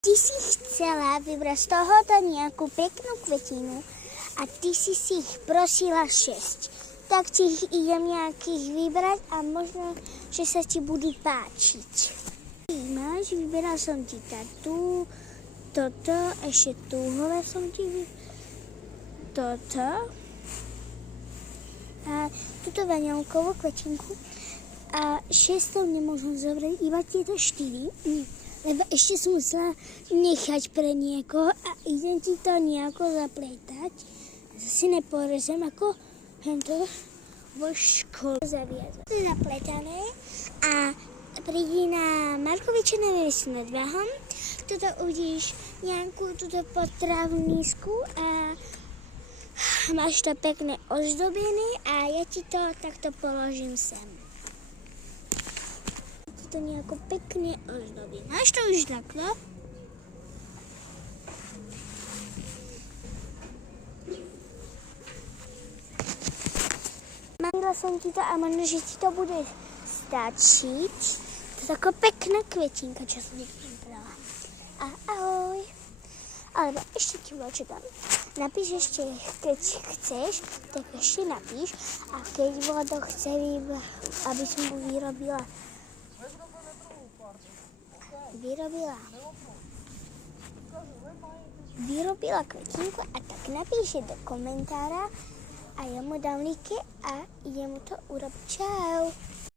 Ty si chcela vybrať z tohoto nejakú peknú kvetinu a ty si ich prosila 6. Tak ti ich idem nejakých vybrať a možno, že sa ti budú páčiť. Máš, vyberal som ti tu, toto, ešte túhle som ti toto a túto vaňovkovú kvetinku. A 6 nemôžem zobrať, iba tieto 4, lebo ešte som musela nechať pre niekoho a idem ti to nejako zapletať. Zase neporezem ako hento vo škole zaviazať. To je zapletané a prídi na Markovičové Nevesy nad Váhom. Toto uvidíš nejakú túto potravnísku a máš to pekne ozdobené a ja ti to takto položím sem. To nejako pekne ozdobí. Máš to už takto? Mala som ti to a možno, že ti to bude stačiť. To je taká pekná kvetinka, čo som ti pripravila. A ahoj. Alebo ešte ti čo tam. Napíš ešte, keď chceš, tak ešte napíš. A keď vodo chce, aby som mu vyrobila kvetinku a tak napíše do komentára a ja mu dám like a idem mu to urobiť. Čau.